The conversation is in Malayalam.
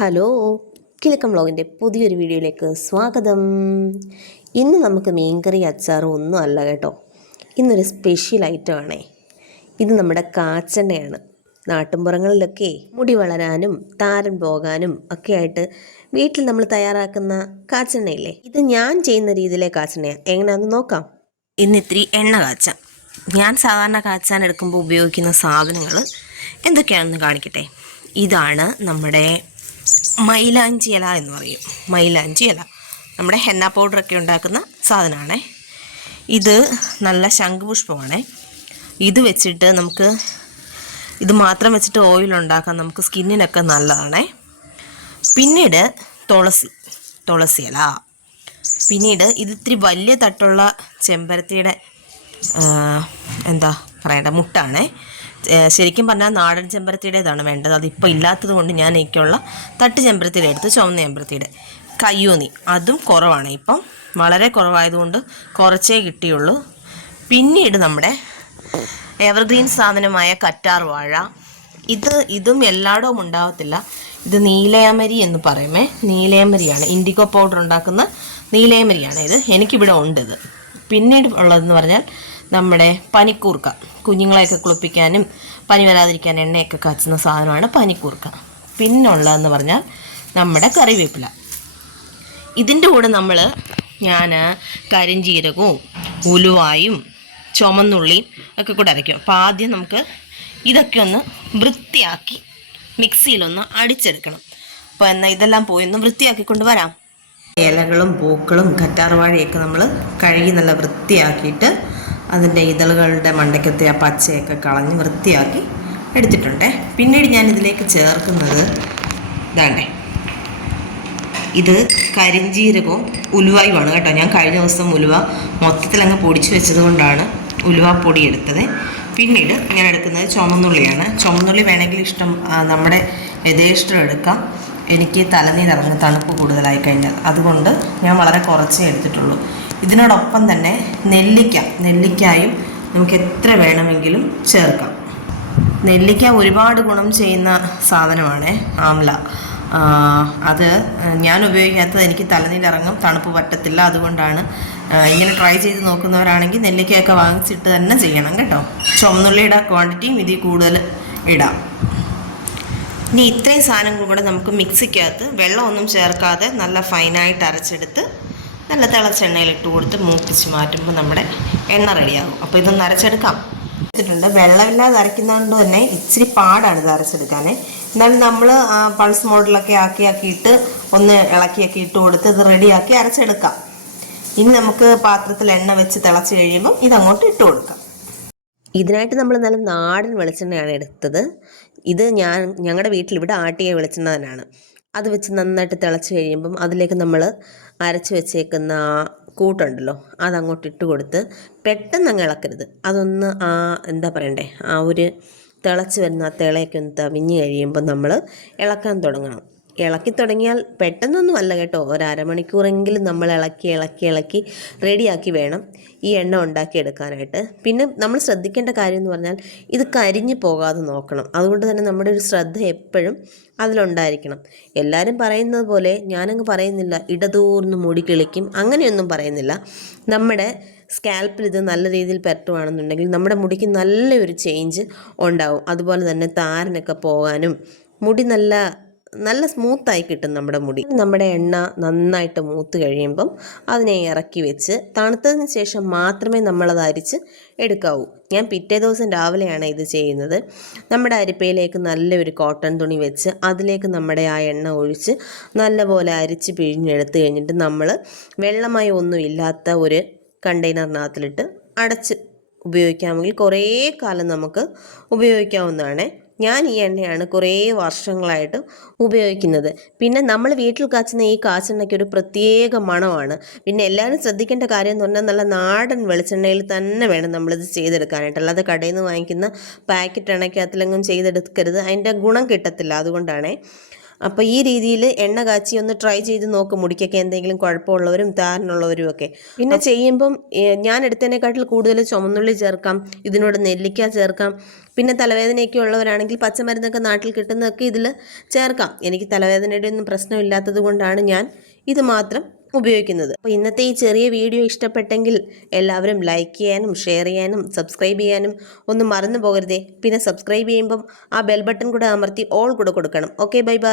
ഹലോ കിഴക്കം വ്ളോഗിന്റെ പുതിയൊരു വീഡിയോയിലേക്ക് സ്വാഗതം. ഇന്ന് നമുക്ക് മീൻകറി അച്ചാറും ഒന്നും അല്ല കേട്ടോ. ഇന്നൊരു സ്പെഷ്യൽ ഐറ്റം ആണേ ഇത് നമ്മുടെ കാച്ചെണ്ണയാണ്. നാട്ടുമ്പുറങ്ങളിലൊക്കെ മുടി വളരാനും താരൻ പോകാനും ഒക്കെ ആയിട്ട് വീട്ടിൽ നമ്മൾ തയ്യാറാക്കുന്ന കാച്ചെണ്ണയില്ലേ? ഇത് ഞാൻ ചെയ്യുന്ന രീതിയിലെ കാച്ചെണ്ണയാണ് എങ്ങനെയാണെന്ന് നോക്കാം. ഇന്ന് ഇത്തിരി എണ്ണ കാച്ച. ഞാൻ സാധാരണ കാച്ചാൻ എടുക്കുമ്പോൾ ഉപയോഗിക്കുന്ന സാധനങ്ങൾ എന്തൊക്കെയാണെന്ന് കാണിക്കട്ടെ. ഇതാണ് നമ്മുടെ മൈലാഞ്ചി ഇല എന്ന് പറയും. മൈലാഞ്ചി ഇല. നമ്മുടെ ഹെന്ന പൗഡറൊക്കെ ഉണ്ടാക്കുന്ന സാധനമാണേ. ഇത് നല്ല ശംഖുപുഷ്പമാണ് ഇത് വെച്ചിട്ട് നമുക്ക് ഇത് മാത്രം വെച്ചിട്ട് ഓയിൽ ഉണ്ടാക്കാൻ നമുക്ക് സ്കിന്നിനൊക്കെ നല്ലതാണ്. പിന്നീട് തുളസി തുളസി ഇല. പിന്നീട് ഇത് ഇത്തിരി വലിയ തട്ടുള്ള ചെമ്പരത്തിയുടെ എന്താ പറയണ്ട മുട്ടാണേ. ശരിക്കും പറഞ്ഞാൽ നാടൻ ചെമ്പരത്തിയുടേതാണ് വേണ്ടത്. അതിപ്പോൾ ഇല്ലാത്തത് കൊണ്ട് ഞാൻ എനിക്കുള്ള തട്ട് ചെമ്പരത്തിയുടെ എടുത്ത് ചുവന്ന ചെമ്പരത്തിയുടെ. കയ്യൂന്നി അതും കുറവാണ്. ഇപ്പം വളരെ കുറവായതുകൊണ്ട് കുറച്ചേ കിട്ടിയുള്ളൂ. പിന്നീട് നമ്മുടെ എവർഗ്രീൻ സാധനമായ കറ്റാർ വാഴ. ഇത് ഇതും എല്ലായിടവും ഉണ്ടാവത്തില്ല. ഇത് നീലയമരി എന്ന് പറയുമേ. നീലയമരിയാണ്. ഇൻഡിഗോ പൗഡർ ഉണ്ടാക്കുന്ന നീലയമരിയാണ് ഇത്. എനിക്കിവിടെ ഉണ്ട് ഇത്. പിന്നീട് ഉള്ളതെന്ന് പറഞ്ഞാൽ നമ്മുടെ പനിക്കൂർക്ക. കുഞ്ഞുങ്ങളെയൊക്കെ കുളിപ്പിക്കാനും പനി വരാതിരിക്കാൻ എണ്ണയൊക്കെ കാച്ചുന്ന സാധനമാണ് പനിക്കൂർക്ക. പിന്നുള്ളതെന്ന് പറഞ്ഞാൽ നമ്മുടെ കറിവേപ്പില. ഇതിന്റെ കൂടെ നമ്മൾ ഞാൻ കരിഞ്ജീരകവും ഉലുവായും ചുമന്നുള്ളിയും ഒക്കെ കൂടെ അരയ്ക്കും. അപ്പോൾ ആദ്യം നമുക്ക് ഇതൊക്കെ ഒന്ന് വൃത്തിയാക്കി മിക്സിയിലൊന്ന് അടിച്ചെടുക്കണം. അപ്പോൾ എന്നാൽ ഇതെല്ലാം പോയി ഒന്ന് വൃത്തിയാക്കിക്കൊണ്ട് വരാം. ഇലകളും പൂക്കളും കറ്റാർവാഴയൊക്കെ നമ്മൾ കഴുകി നല്ല വൃത്തിയാക്കിയിട്ട് അതിന്റെ ഇതളുകളുടെ മണ്ടയ്ക്കത്തെ ആ പച്ചയൊക്കെ കളഞ്ഞ് വൃത്തിയാക്കി എടുത്തിട്ടുണ്ട്. പിന്നീട് ഞാൻ ഇതിലേക്ക് ചേർക്കുന്നത് ഇതാണ്ടേ. ഇത് കരിഞ്ജീരകവും ഉലുവായുമാണ് കേട്ടോ. ഞാൻ കഴിഞ്ഞ ദിവസം ഉലുവ മൊത്തത്തിൽ അങ്ങ് പൊടിച്ചു വെച്ചത് കൊണ്ടാണ് ഉലുവ പൊടി എടുത്തത്. പിന്നീട് ഞാൻ എടുക്കുന്നത് ചുമന്നുള്ളിയാണ്. ചുമന്നുള്ളി വേണമെങ്കിൽ ഇഷ്ടം നമ്മുടെ യഥേഷ്ടം എടുക്കാം. എനിക്ക് തലനീരറിഞ്ഞ് തണുപ്പ് കൂടുതലായി കഴിഞ്ഞാൽ. അതുകൊണ്ട് ഞാൻ വളരെ കുറച്ചേ എടുത്തിട്ടുള്ളൂ. ഇതിനോടൊപ്പം തന്നെ നെല്ലിക്ക. നെല്ലിക്കായും നമുക്ക് എത്ര വേണമെങ്കിലും ചേർക്കാം. നെല്ലിക്ക ഒരുപാട് ഗുണം ചെയ്യുന്ന സാധനമാണ് ആംല. അത് ഞാൻ ഉപയോഗിക്കാത്തത് എനിക്ക് തലനീലിറങ്ങും തണുപ്പ് പറ്റത്തില്ല. അതുകൊണ്ടാണ് ഇങ്ങനെ ട്രൈ ചെയ്ത് നോക്കുന്നവരാണെങ്കിൽ നെല്ലിക്കയൊക്കെ വാങ്ങിച്ചിട്ട് തന്നെ ചെയ്യണം കേട്ടോ. ചുമന്നുള്ളിയുടെ ക്വാണ്ടിറ്റിയും ഇതിൽ കൂടുതൽ ഇടാം. ഇനി ഇത്രയും സാധനങ്ങൾ കൂടെ നമുക്ക് മിക്സിക്കകത്ത് വെള്ളമൊന്നും ചേർക്കാതെ നല്ല ഫൈനായിട്ട് അരച്ചെടുത്ത് നല്ല തിളച്ച എണ്ണയിലിട്ട് കൊടുത്ത് മൂപ്പിച്ച് മാറ്റുമ്പോൾ നമ്മുടെ എണ്ണ റെഡിയാകും. അപ്പോൾ ഇതൊന്ന് അരച്ചെടുക്കാം. വെച്ചിട്ടുണ്ട്. വെള്ളമില്ലാതെ അരയ്ക്കുന്നതുകൊണ്ട് തന്നെ ഇച്ചിരി പാടാണ് ഇത് അരച്ചെടുക്കാൻ എന്നാലും നമ്മൾ പൾസ് മോഡലൊക്കെ ആക്കി ആക്കിയിട്ട് ഒന്ന് ഇളക്കിയൊക്കെ ഇട്ട് കൊടുത്ത് ഇത് റെഡിയാക്കി അരച്ചെടുക്കാം. ഇനി നമുക്ക് പാത്രത്തിൽ എണ്ണ വെച്ച് തിളച്ച് കഴിയുമ്പോൾ ഇതങ്ങോട്ട് ഇട്ട് കൊടുക്കാം. ഇതിനായിട്ട് നമ്മൾ നല്ല നാടൻ വെളിച്ചെണ്ണയാണ് എടുത്തത്. ഇത് ഞാൻ ഞങ്ങളുടെ വീട്ടിൽ ഇവിടെ ആട്ടിയ വെളിച്ചെണ്ണ തന്നെയാണ്. അത് വെച്ച് നന്നായിട്ട് തിളച്ച് കഴിയുമ്പം അതിലേക്ക് നമ്മൾ അരച്ച് വെച്ചേക്കുന്ന ആ കൂട്ടുണ്ടല്ലോ അതങ്ങോട്ട് ഇട്ട് കൊടുത്ത് പെട്ടെന്ന് അങ്ങ് ഇളക്കരുത്. അതൊന്ന് ആ എന്താ പറയണ്ടേ ആ ഒരു തിളച്ച് വരുന്ന ആ തിളയൊക്കെ ഒന്ന് തവിഞ്ഞ് കഴിയുമ്പോൾ നമ്മൾ ഇളക്കാൻ തുടങ്ങണം. ഇളക്കി തുടങ്ങിയാൽ പെട്ടെന്നൊന്നും അല്ല കേട്ടോ. ഒരു അരമണിക്കൂറെങ്കിലും നമ്മൾ ഇളക്കി ഇളക്കി ഇളക്കി റെഡിയാക്കി വേണം ഈ എണ്ണ ഉണ്ടാക്കിയെടുക്കാനായിട്ട്. പിന്നെ നമ്മൾ ശ്രദ്ധിക്കേണ്ട കാര്യം എന്ന് പറഞ്ഞാൽ ഇത് കരിഞ്ഞു പോകാതെ നോക്കണം. അതുകൊണ്ട് തന്നെ നമ്മുടെ ഒരു ശ്രദ്ധ എപ്പോഴും അതിലുണ്ടായിരിക്കണം. എല്ലാവരും പറയുന്നത് പോലെ ഞാനങ്ങ് പറയുന്നില്ല ഇടതൂർന്ന് മുടി കിളിക്കും അങ്ങനെയൊന്നും പറയുന്നില്ല. നമ്മുടെ സ്കാൽപ്പിൽ ഇത് നല്ല രീതിയിൽ പരട്ടുവാണെന്നുണ്ടെങ്കിൽ നമ്മുടെ മുടിക്ക് നല്ലൊരു ചേഞ്ച് ഉണ്ടാവും. അതുപോലെ തന്നെ താരനൊക്കെ പോകാനും മുടി നല്ല നല്ല സ്മൂത്തായി കിട്ടും നമ്മുടെ മുടി. നമ്മുടെ എണ്ണ നന്നായിട്ട് മൂത്ത് കഴിയുമ്പം അതിനെ ഇറക്കി വെച്ച് തണുത്തതിന് ശേഷം മാത്രമേ നമ്മളത് അരിച്ച് എടുക്കാവൂ. ഞാൻ പിറ്റേ ദിവസം രാവിലെയാണ് ഇത് ചെയ്യുന്നത്. നമ്മുടെ അരിപ്പയിലേക്ക് നല്ലൊരു കോട്ടൺ തുണി വെച്ച് അതിലേക്ക് നമ്മുടെ ആ എണ്ണ ഒഴിച്ച് നല്ലപോലെ അരിച്ച് പിഴിഞ്ഞെടുത്ത് കഴിഞ്ഞിട്ട് നമ്മൾ വെള്ളമായി ഒന്നും ഇല്ലാത്ത ഒരു കണ്ടെയ്നറിനകത്തിലിട്ട് അടച്ച് ഉപയോഗിക്കാമെങ്കിൽ കുറേ കാലം നമുക്ക് ഉപയോഗിക്കാവുന്നതാണ്. ഞാൻ ഈ എണ്ണയാണ് കുറേ വർഷങ്ങളായിട്ട് ഉപയോഗിക്കുന്നത്. പിന്നെ നമ്മൾ വീട്ടിൽ കാച്ചുന്ന ഈ കാച്ചെണ്ണയ്ക്ക് ഒരു പ്രത്യേക മണമാണ്. പിന്നെ എല്ലാവരും ശ്രദ്ധിക്കേണ്ട കാര്യം എന്ന് പറഞ്ഞാൽ നല്ല നാടൻ വെളിച്ചെണ്ണയിൽ തന്നെ വേണം നമ്മളിത് ചെയ്തെടുക്കാനായിട്ട്. അല്ലാതെ കടയിൽ നിന്ന് വാങ്ങിക്കുന്ന പാക്കറ്റ് എണ്ണയ്ക്കകത്തിലെങ്ങും ചെയ്തെടുക്കരുത്. അതിന്റെ ഗുണം കിട്ടത്തില്ല. അതുകൊണ്ടാണേ അപ്പോൾ ഈ രീതിയിൽ എണ്ണ കാച്ചി ഒന്ന് ട്രൈ ചെയ്ത് നോക്കും. മുടിക്കൊക്കെ എന്തെങ്കിലും കുഴപ്പമുള്ളവരും താരനുള്ളവരും ഒക്കെ പിന്നെ ചെയ്യുമ്പം ഞാൻ എടുത്തതിനെക്കാട്ടിൽ കൂടുതൽ ചുമന്നുള്ളി ചേർക്കാം ഇതിനോട് നെല്ലിക്ക ചേർക്കാം. പിന്നെ തലവേദനയൊക്കെ ഉള്ളവരാണെങ്കിൽ പച്ചമരുന്നൊക്കെ നാട്ടിൽ കിട്ടുന്നതൊക്കെ ഇതിൽ ചേർക്കാം. എനിക്ക് തലവേദനയുടെ ഒന്നും പ്രശ്നമില്ലാത്തത് കൊണ്ടാണ് ഞാൻ ഇത് മാത്രം ഉപയോഗിക്കുന്നത്. അപ്പോൾ ഇന്നത്തെ ഈ ചെറിയ വീഡിയോ ഇഷ്ടപ്പെട്ടെങ്കിൽ എല്ലാവരും ലൈക്ക് ചെയ്യാനും ഷെയർ ചെയ്യാനും സബ്സ്ക്രൈബ് ചെയ്യാനും ഒന്നും മറന്നു പോകരുതേ. പിന്നെ സബ്സ്ക്രൈബ് ചെയ്യുമ്പം ആ ബെൽ ബട്ടൺ കൂടെ അമർത്തി ഓൾ കൂടെ കൊടുക്കണം. Okay bye bye